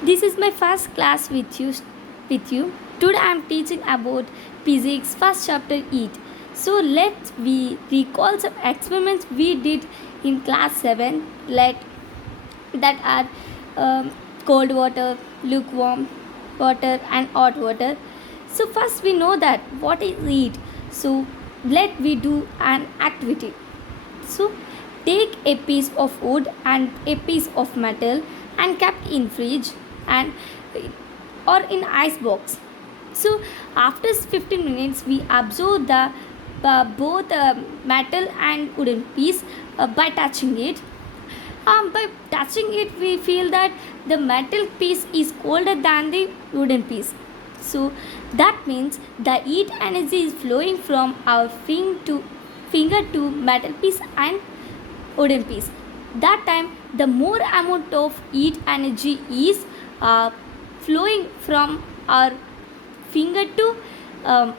This is my first class with you. Today I am teaching about physics first chapter heat. So let we recall some experiments we did in class 7. Let that are cold water, lukewarm water and hot water. So first we know that what is heat. So let we do an activity. So take a piece of wood and a piece of metal and kept in fridge and or in ice box. So after 15 minutes we observe the both metal and wooden piece by touching it. By touching it we feel that the metal piece is colder than the wooden piece. So that means the heat energy is flowing from our finger to metal piece and wooden piece. That time the more amount of heat energy is flowing from our finger to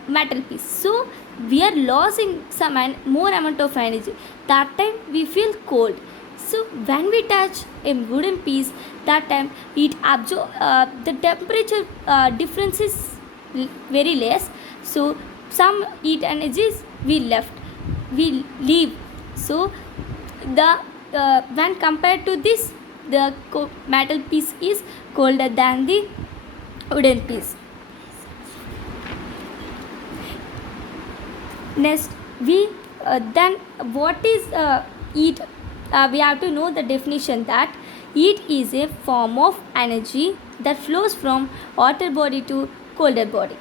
metal piece. So we are losing some more amount of energy. That time we feel cold. So when we touch a wooden piece, that time it absorb the temperature difference is very less. So some heat energies we leave. So the when compared to this, the metal piece is colder than the wooden piece. Next, we then what is heat? We have to know the definition that heat is a form of energy that flows from hotter body to colder body.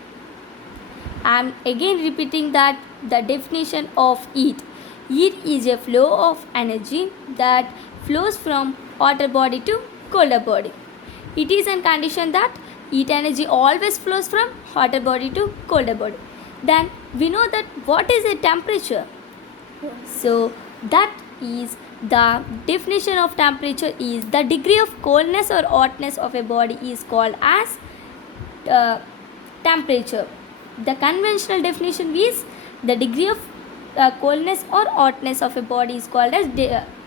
I am again repeating that the definition of heat. Heat is a flow of energy that flows from hotter body to colder body. It is a condition that heat energy always flows from hotter body to colder body. Then we know that what is a temperature. So that is the definition of temperature is the degree of coldness or hotness of a body is called as uh, temperature. The conventional definition is the degree of coldness or hotness of a body is called as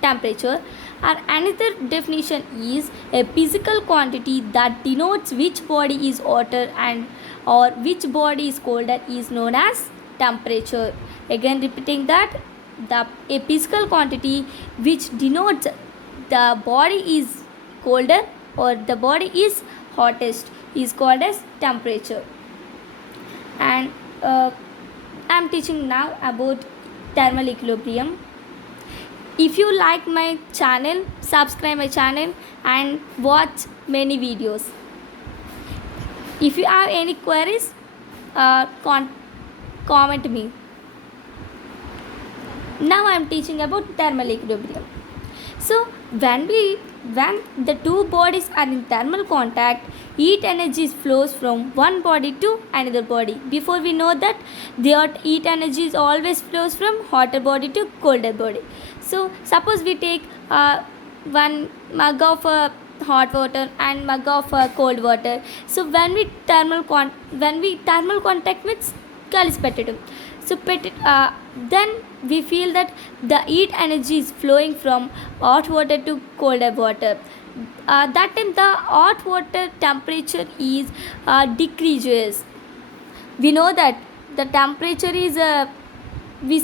temperature. And another definition is a physical quantity that denotes which body is hotter and or which body is colder is known as temperature. Again repeating that a physical quantity which denotes the body is colder or the body is hottest is called as temperature. And I am teaching now about thermal equilibrium. If you like my channel, subscribe my channel and watch many videos. If you have any queries, comment me. Now I am teaching about thermal equilibrium. So when the two bodies are in thermal contact, heat energy flows from one body to another body. Before we know that the heat energy always flows from hotter body to colder body. So suppose we take one mug of hot water and mug of cold water. So when we thermal contact with కలిసి so then we feel that the heat energy is flowing from hot water to colder water. That time the hot water temperature is decreases. We know that the temperature is we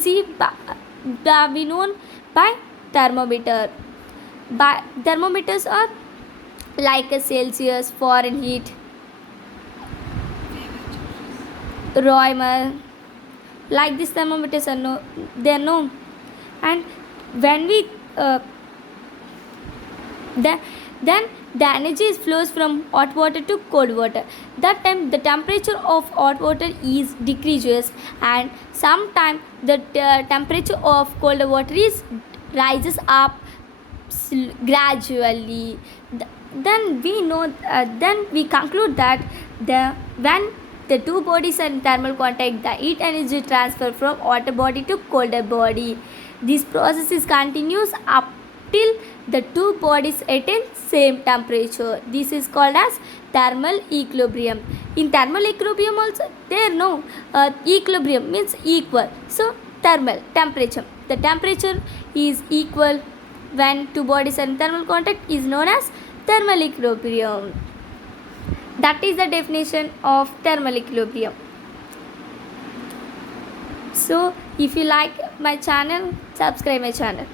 known by thermometer. By thermometers are like a Celsius, Fahrenheit, Roimer, like these thermometers are they are known. And when we then the energy flows from hot water to cold water. That time the temperature of hot water is decreases and sometime the temperature of cold water is rises up gradually. Then we know then we conclude that when the two bodies are in thermal contact, the heat energy transfer from hotter body to colder body. This process is continuous up till the two bodies attain same temperature. This is called as thermal equilibrium. In thermal equilibrium also there no equilibrium means equal. So thermal temperature. The temperature is equal when two bodies are in thermal contact is known as thermal equilibrium. That is the definition of thermal equilibrium. So if you like my channel, subscribe my channel.